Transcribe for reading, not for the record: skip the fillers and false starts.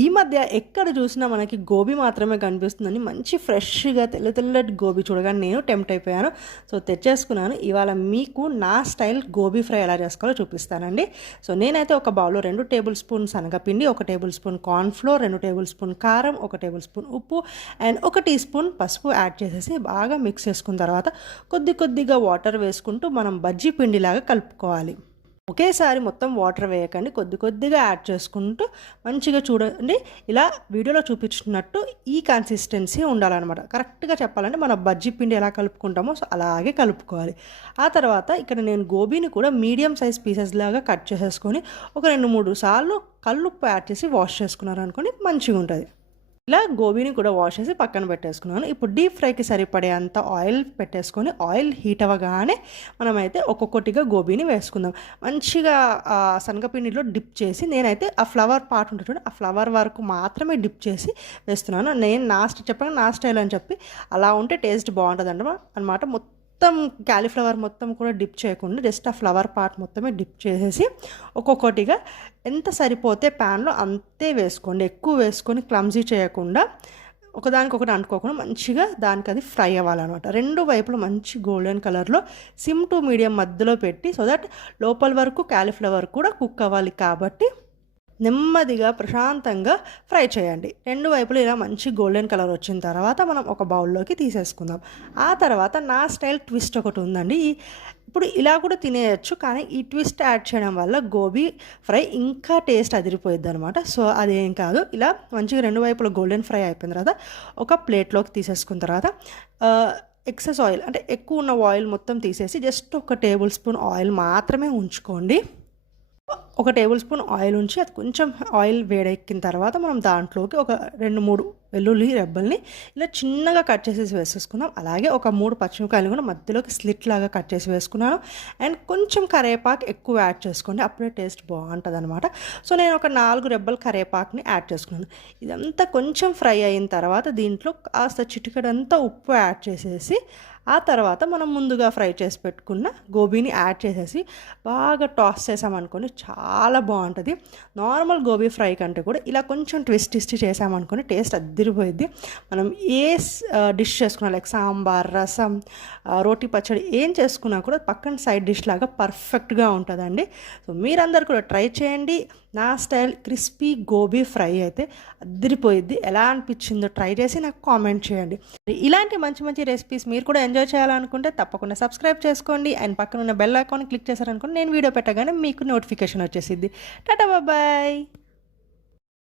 ఈ మధ్య ఎక్కడ చూసినా మనకి గోబీ మాత్రమే కనిపిస్తుందని మంచి ఫ్రెష్గా తెల్లటి గోబీ చూడగానే నేను టెంప్ట్ అయిపోయాను. సో తెచ్చేసుకున్నాను. ఇవాళ మీకు నా స్టైల్ గోబీ ఫ్రై ఎలా చేసుకోవాలో చూపిస్తానండి. సో నేనైతే ఒక బౌల్లో 2 టేబుల్ స్పూన్ శనగపిండి, 1 table spoon cornflour, 2 table spoon కారం, 1 టేబుల్ స్పూన్ ఉప్పు అండ్ 1 టీ స్పూన్ పసుపు యాడ్ చేసేసి బాగా మిక్స్ చేసుకున్న తర్వాత కొద్దిగా వాటర్ వేసుకుంటూ మనం బజ్జీ పిండిలాగా కలుపుకోవాలి. ఒకేసారి మొత్తం వాటర్ వేయకండి, కొద్దిగా యాడ్ చేసుకుంటూ మంచిగా చూడండి. ఇలా వీడియోలో చూపించినట్టు ఈ కన్సిస్టెన్సీ ఉండాలన్నమాట. కరెక్ట్గా చెప్పాలంటే మన బజ్జీ పిండి ఎలా కలుపుకుంటామో సో అలాగే కలుపుకోవాలి. ఆ తర్వాత ఇక్కడ నేను గోబీని కూడా మీడియం సైజ్ పీసెస్ లాగా కట్ చేసేసుకొని ఒక 2-3 సార్లు కల్లుప్పు యాడ్ చేసి వాష్ చేసుకున్నారు అనుకోండి మంచిగా ఉంటుంది. ఇలా గోబీని కూడా వాష్ చేసి పక్కన పెట్టేసుకున్నాను. ఇప్పుడు డీప్ ఫ్రైకి సరిపడే అంత ఆయిల్ పెట్టేసుకొని ఆయిల్ హీట్ అవ్వగానే మనమైతే ఒక్కొక్కటిగా గోబీని వేసుకుందాం. మంచిగా శనగపిండిలో డిప్ చేసి నేనైతే ఆ ఫ్లవర్ పార్ట్ ఉంటుంది ఆ ఫ్లవర్ వరకు మాత్రమే డిప్ చేసి వేస్తున్నాను. నేను నా స్టైల్ అని చెప్పి అలా ఉంటే టేస్ట్ బాగుంటుంది అన్నమాట. మొత్తం క్యాలీఫ్లవర్ మొత్తం కూడా డిప్ చేయకుండా జస్ట్ ఆ ఫ్లవర్ పార్ట్ మొత్తమే డిప్ చేసేసి ఒక్కొక్కటిగా ఎంత సరిపోతే ప్యాన్లో అంతే వేసుకోండి. ఎక్కువ వేసుకొని క్లమ్జీ చేయకుండా ఒకదానికొకటి అంటుకోకుండా మంచిగా దానికి అది ఫ్రై అవ్వాలన్నమాట. 2 వైపులు మంచి గోల్డెన్ కలర్లో సిమ్ టు మీడియం మధ్యలో పెట్టి సో దట్ లోపల వరకు క్యాలీఫ్లవర్ కూడా కుక్ అవ్వాలి కాబట్టి నెమ్మదిగా ప్రశాంతంగా ఫ్రై చేయండి. 2 వైపులు ఇలా మంచి గోల్డెన్ కలర్ వచ్చిన తర్వాత మనం ఒక బౌల్లోకి తీసేసుకుందాం. ఆ తర్వాత నా స్టైల్ ట్విస్ట్ ఒకటి ఉందండి. ఇప్పుడు ఇలా కూడా తినేయచ్చు, కానీ ఈ ట్విస్ట్ యాడ్ చేయడం వల్ల గోబీ ఫ్రై ఇంకా టేస్ట్ అదిరిపోయిద్ది అనమాట. సో అదేం కాదు, ఇలా మంచిగా 2 వైపులు గోల్డెన్ ఫ్రై అయిపోయిన తర్వాత ఒక ప్లేట్లోకి తీసేసుకున్న తర్వాత ఎక్సెస్ ఆయిల్ అంటే ఎక్కువ ఉన్న ఆయిల్ మొత్తం తీసేసి జస్ట్ 1 టేబుల్ స్పూన్ ఆయిల్ మాత్రమే ఉంచుకోండి. 1 టేబుల్ స్పూన్ ఆయిల్ ఉంచి అది కొంచెం ఆయిల్ వేడెక్కిన తర్వాత మనం దాంట్లోకి ఒక 2-3 వెల్లుల్లి రెబ్బల్ని ఇలా చిన్నగా కట్ చేసేసి వేసేసుకుందాం. అలాగే ఒక 3 పచ్చిమిరపకాయలు కూడా మధ్యలోకి స్లిట్ లాగా కట్ చేసి వేసుకున్నాను. అండ్ కొంచెం కరివేపాకు ఎక్కువ యాడ్ చేసుకోండి, అప్పుడే టేస్ట్ బాగుంటుంది అనమాట. సో నేను ఒక 4 రెబ్బల కరివేపాకుని యాడ్ చేసుకున్నాను. ఇదంతా కొంచెం ఫ్రై అయిన తర్వాత దీంట్లో కాస్త చిటికెడంతా ఉప్పు యాడ్ చేసేసి ఆ తర్వాత మనం ముందుగా ఫ్రై చేసి పెట్టుకున్న గోబీని యాడ్ చేసేసి బాగా టాస్ చేసామనుకోని చాలా బాగుంటుంది. నార్మల్ గోబీ ఫ్రై కంటే కూడా ఇలా కొంచెం ట్విస్ట్ చేసామనుకోని టేస్ట్ అదిరిపోయిద్ది. మనం ఏ డిష్ చేసుకున్నా లైక్ సాంబార్, రసం, రోటీ పచ్చడి ఏం చేసుకున్నా కూడా పక్కన సైడ్ డిష్ లాగా పర్ఫెక్ట్గా ఉంటుందండి. సో మీరందరూ కూడా ట్రై చేయండి. నా స్టైల్ క్రిస్పీ గోబీ ఫ్రై అయితే అదిరిపోయిద్ది. ఎలా అనిపించిందో ట్రై చేసి నాకు కామెంట్ చేయండి. ఇలాంటి మంచి రెసిపీస్ మీరు కూడా ఎంజాయ్ చేయాలనుకుంటే తప్పకుండా సబ్స్క్రైబ్ చేసుకోండి. అండ్ పక్కన ఉన్న బెల్ ఐకాన్ క్లిక్ చేశారనుకోండి నేను వీడియో పెట్టగానే మీకు నోటిఫికేషన్ వచ్చేసిద్ది. టాటా బాయ్.